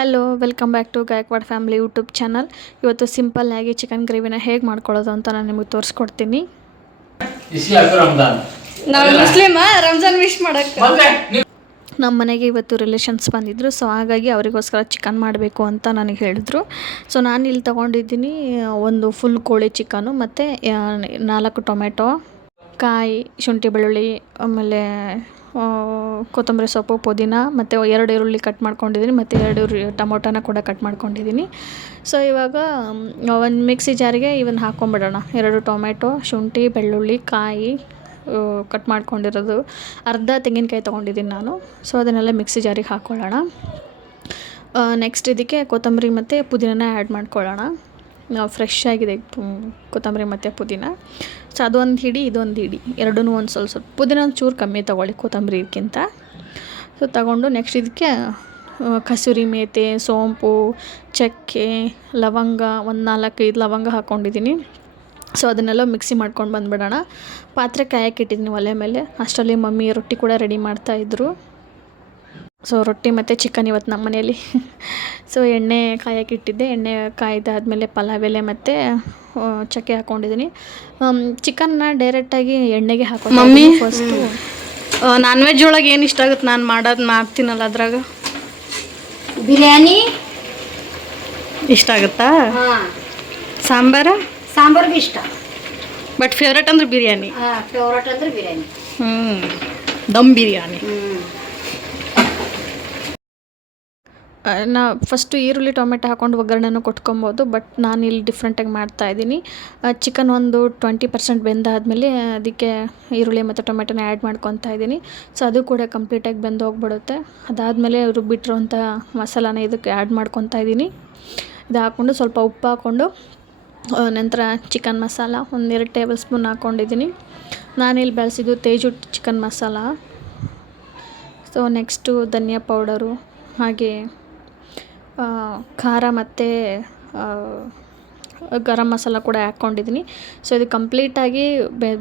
Hello welcome back to Gaikwad family YouTube channel. ಇವತ್ತು ಸಿಂಪಲ್ಲಾಗಿ chicken ಗ್ರೇವಿನ ಹೇಗೆ ಮಾಡ್ಕೊಳ್ಳೋದು ಅಂತ ನಾನು ನಿಮಗೆ ತೋರಿಸ್ಕೊಡ್ತೀನಿ. ನಾವು ಮುಸ್ಲಿಮ ರಂಜಾನ್ ವಿಶ್ ಮಾಡಕ್ಕೆ ನಮ್ಮ ಮನೆಗೆ ಇವತ್ತು ರಿಲೇಷನ್ಸ್ ಬಂದಿದ್ದರು. ಸೊ ಹಾಗಾಗಿ ಅವರಿಗೋಸ್ಕರ ಚಿಕನ್ ಮಾಡಬೇಕು ಅಂತ ನನಗೆ ಹೇಳಿದ್ರು. ಸೊ ನಾನು ಇಲ್ಲಿ ತೊಗೊಂಡಿದ್ದೀನಿ ಒಂದು ಫುಲ್ ಕೋಳಿ ಚಿಕನು ಮತ್ತು 4 ಟೊಮೆಟೊ, ಕಾಯಿ, ಶುಂಠಿ ಬೆಳ್ಳುಳ್ಳಿ, ಆಮೇಲೆ ಕೊತ್ತಂಬರಿ ಸೊಪ್ಪು, ಪುದೀನ ಮತ್ತು 2 ಈರುಳ್ಳಿ ಕಟ್ ಮಾಡ್ಕೊಂಡಿದ್ದೀನಿ ಮತ್ತು 2 ಟೊಮೊಟೊನ ಕೂಡ ಕಟ್ ಮಾಡ್ಕೊಂಡಿದ್ದೀನಿ. ಸೊ ಇವಾಗ ಒಂದು ಮಿಕ್ಸಿ ಜಾರಿಗೆ ಇವನ್ನ ಹಾಕ್ಕೊಂಬಿಡೋಣ. 2 ಟೊಮೆಟೊ, ಶುಂಠಿ, ಬೆಳ್ಳುಳ್ಳಿ, ಕಾಯಿ ಕಟ್ ಮಾಡ್ಕೊಂಡಿರೋದು, ಅರ್ಧ ತೆಂಗಿನಕಾಯಿ ತೊಗೊಂಡಿದ್ದೀನಿ ನಾನು. ಸೊ ಅದನ್ನೆಲ್ಲ ಮಿಕ್ಸಿ ಜಾರಿಗೆ ಹಾಕ್ಕೊಳ್ಳೋಣ. ನೆಕ್ಸ್ಟ್ ಇದಕ್ಕೆ ಕೊತ್ತಂಬರಿ ಮತ್ತು ಪುದೀನ ಆ್ಯಡ್ ಮಾಡ್ಕೊಳ್ಳೋಣ. ಫ್ರೆಶ್ ಆಗಿದೆ ಕೊತ್ತಂಬರಿ ಮತ್ತು ಪುದೀನ. ಸೊ ಅದೊಂದು ಹಿಡಿ, ಇದೊಂದು ಹಿಡಿ, ಎರಡೂ ಒಂದು ಸ್ವಲ್ಪ ಪುದೀನ ಒಂದು ಚೂರು ಕಮ್ಮಿ ತೊಗೊಳ್ಳಿ ಕೊತ್ತಂಬರಿಗಿಂತ. ಸೊ ತಗೊಂಡು ನೆಕ್ಸ್ಟ್ ಇದಕ್ಕೆ ಕಸೂರಿ ಮೇಥಿ, ಸೋಂಪು, ಚಕ್ಕೆ, ಲವಂಗ, ಒಂದು 4-5 ಲವಂಗ ಹಾಕ್ಕೊಂಡಿದ್ದೀನಿ. ಸೊ ಅದನ್ನೆಲ್ಲ ಮಿಕ್ಸಿ ಮಾಡ್ಕೊಂಡು ಬಂದುಬಿಡೋಣ. ಪಾತ್ರೆ ಕಾಯಕ್ಕಿಟ್ಟಿದ್ದೀನಿ ಒಲೆ ಮೇಲೆ. ಅಷ್ಟರಲ್ಲಿ ಮಮ್ಮಿ ರೊಟ್ಟಿ ಕೂಡ ರೆಡಿ ಮಾಡ್ತಾಯಿದ್ರು. ಸೊ ರೊಟ್ಟಿ ಮತ್ತು ಚಿಕನ್ ಇವತ್ತು ನಮ್ಮ ಮನೇಲಿ. ಸೊ ಎಣ್ಣೆ ಕಾಯಕ್ಕಿಟ್ಟಿದ್ದೆ. ಎಣ್ಣೆ ಕಾಯ್ದಾದ್ಮೇಲೆ ಪಲಾವ್ ಎಲೆ ಮತ್ತು ಚಕ್ಕೆ ಹಾಕ್ಕೊಂಡಿದ್ದೀನಿ. ಚಿಕನ್ನ ಡೈರೆಕ್ಟಾಗಿ ಎಣ್ಣೆಗೆ ಹಾಕೋ ಮಮ್ಮಿ ಫಸ್ಟು. ನಾನ್ ವೆಜ್ ಒಳಗೆ ಏನು ಇಷ್ಟ ಆಗುತ್ತೆ ನಾನು ಮಾಡ್ತೀನಲ್ಲ ಅದ್ರಾಗ ಬಿರಿಯಾನಿ ಇಷ್ಟ ಆಗುತ್ತಾ? ಸಾಂಬಾರು ಸಾಂಬಾರು ಇಷ್ಟ, ಬಟ್ ಫೇವ್ರೇಟ್ ಅಂದ್ರೆ ಬಿರಿಯಾನಿ. ಫೇವ್ರೇಟ್ ಅಂದ್ರೆ ಬಿರಿಯಾನಿ. ದಮ್ ಬಿರಿಯಾನಿ. ನಾ ಫಸ್ಟು ಈರುಳ್ಳಿ ಟೊಮೆಟೊ ಹಾಕ್ಕೊಂಡು ಒಗ್ಗರಣೆನೂ ಕೊಟ್ಕೊಬೋದು. ಬಟ್ ನಾನು ಇಲ್ಲಿ ಡಿಫ್ರೆಂಟಾಗಿ ಮಾಡ್ತಾಯಿದ್ದೀನಿ. ಚಿಕನ್ ಒಂದು 20% ಬೆಂದಾದಮೇಲೆ ಅದಕ್ಕೆ ಈರುಳ್ಳಿ ಮತ್ತು ಟೊಮೆಟೊನ ಆ್ಯಡ್ ಮಾಡ್ಕೊತಾ ಇದ್ದೀನಿ. ಸೊ ಅದು ಕೂಡ ಕಂಪ್ಲೀಟಾಗಿ ಬೆಂದು ಹೋಗ್ಬಿಡುತ್ತೆ. ಅದಾದಮೇಲೆ ರುಬ್ಬಿಟ್ಟಿರುವಂಥ ಮಸಾಲಾನ ಇದಕ್ಕೆ ಆ್ಯಡ್ ಮಾಡ್ಕೊತಾ ಇದ್ದೀನಿ. ಇದು ಹಾಕ್ಕೊಂಡು ಸ್ವಲ್ಪ ಉಪ್ಪು ಹಾಕ್ಕೊಂಡು ನಂತರ ಚಿಕನ್ ಮಸಾಲ 1-2 ಟೇಬಲ್ ಸ್ಪೂನ್ ಹಾಕ್ಕೊಂಡಿದ್ದೀನಿ. ನಾನಿಲ್ಲಿ ಬಳಸಿದ್ದು Teju chicken masala. So next ಧನಿಯಾ ಪೌಡರು, ಹಾಗೆ ಖಾರ ಮತ್ತು ಗರಂ ಮಸಾಲ ಕೂಡ ಹಾಕ್ಕೊಂಡಿದ್ದೀನಿ. ಸೊ ಇದು ಕಂಪ್ಲೀಟಾಗಿ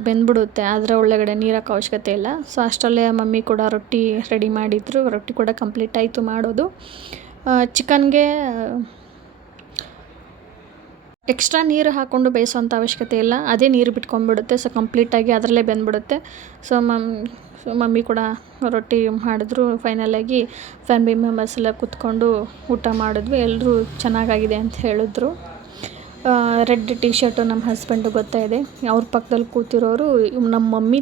ಬೆಂದ್ಬಿಡುತ್ತೆ, ಅದರ ಒಳಗಡೆ ನೀರು ಹಾಕೋ ಅವಶ್ಯಕತೆ ಇಲ್ಲ. ಸೊ ಅಷ್ಟರಲ್ಲೇ ಮಮ್ಮಿ ಕೂಡ ರೊಟ್ಟಿ ರೆಡಿ ಮಾಡಿದರು. ರೊಟ್ಟಿ ಕೂಡ ಕಂಪ್ಲೀಟ್ ಆಯಿತು ಮಾಡೋದು. ಚಿಕನ್ಗೆ ಎಕ್ಸ್ಟ್ರಾ ನೀರು ಹಾಕ್ಕೊಂಡು ಬೇಯಿಸೋಂಥ ಅವಶ್ಯಕತೆ ಇಲ್ಲ, ಅದೇ ನೀರು ಬಿಟ್ಕೊಂಡ್ಬಿಡುತ್ತೆ. ಸೊ ಕಂಪ್ಲೀಟಾಗಿ ಅದರಲ್ಲೇ ಬೆಂದ್ಬಿಡುತ್ತೆ. ಸೊ ಮಮ್ಮಿ ಕೂಡ ರೊಟ್ಟಿ ಮಾಡಿದ್ರು. ಫೈನಲಾಗಿ ಫ್ಯಾಮಿಲಿ ಮೆಂಬರ್ಸ್ ಎಲ್ಲ ಕೂತ್ಕೊಂಡು ಊಟ ಮಾಡಿದ್ವಿ. ಎಲ್ಲರೂ ಚೆನ್ನಾಗಾಗಿದೆ ಅಂತ ಹೇಳಿದ್ರು. ರೆಡ್ ಟಿ ಶರ್ಟು ನಮ್ಮ ಹಸ್ಬೆಂಡು ಗೊತ್ತಾ ಇದೆ. ಅವ್ರ ಪಕ್ಕದಲ್ಲಿ ಕೂತಿರೋರು ನಮ್ಮ ಮಮ್ಮಿ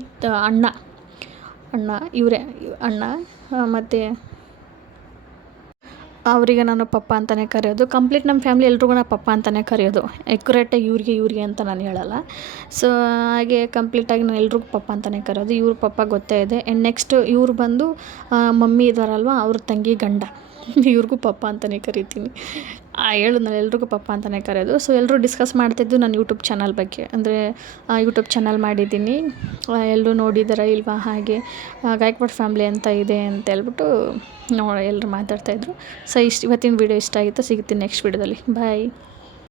ಅಣ್ಣ ಇವರೇ ಅಣ್ಣ. ಮತ್ತು ಅವರಿಗೆ ನಾನು ಪಪ್ಪ ಅಂತಲೇ ಕರೆಯೋದು. ಕಂಪ್ಲೀಟ್ ನಮ್ಮ ಫ್ಯಾಮಿಲಿ ಎಲ್ರಿಗೂ ನಾನು ಪಪ್ಪ ಅಂತಲೇ ಕರೆಯೋದು. ಎಕ್ಯುರೇಟಾಗಿ ಇವ್ರಿಗೆ ಅಂತ ನಾನು ಹೇಳಲ್ಲ. ಸೊ ಹಾಗೆ ಕಂಪ್ಲೀಟಾಗಿ ನಾನು ಎಲ್ರಿಗೂ ಪಪ್ಪ ಅಂತಲೇ ಕರೆಯೋದು. ಇವ್ರ ಪಪ್ಪ ಗೊತ್ತೇ ಇದೆ. ಆ್ಯಂಡ್ ನೆಕ್ಸ್ಟ್ ಇವ್ರು ಬಂದು ಮಮ್ಮಿ ಇದ್ದಾರಲ್ವ, ಅವ್ರ ತಂಗಿ ಗಂಡ. ಇವ್ರಿಗೂ ಪಪ್ಪ ಅಂತಲೇ ಕರಿತೀನಿ. ಹೇಳಿದ್ನಲ್ಲ, ಎಲ್ರಿಗೂ ಪಪ್ಪ ಅಂತಲೇ ಕರೆಯೋದು. ಸೊ ಎಲ್ಲರೂ ಡಿಸ್ಕಸ್ ಮಾಡ್ತಿದ್ದು ನನ್ನ ಯೂಟ್ಯೂಬ್ ಚಾನಲ್ ಬಗ್ಗೆ. ಅಂದರೆ ಯೂಟ್ಯೂಬ್ ಚಾನಲ್ ಮಾಡಿದ್ದೀನಿ, ಎಲ್ಲರೂ ನೋಡಿದಾರ ಇಲ್ವಾ, ಹಾಗೆ ಗಾಯಕ್ವಾಡ್ ಫ್ಯಾಮಿಲಿ ಅಂತ ಇದೆ ಅಂತ ಹೇಳ್ಬಿಟ್ಟು ಎಲ್ಲರೂ ಮಾತಾಡ್ತಾಯಿದ್ರು. ಸೊ ಇವತ್ತಿನ ವೀಡಿಯೋ ಇಷ್ಟ ಆಗಿತ್ತು. ಸಿಗ್ತೀನಿ ನೆಕ್ಸ್ಟ್ ವೀಡಿಯೋದಲ್ಲಿ. ಬಾಯ್.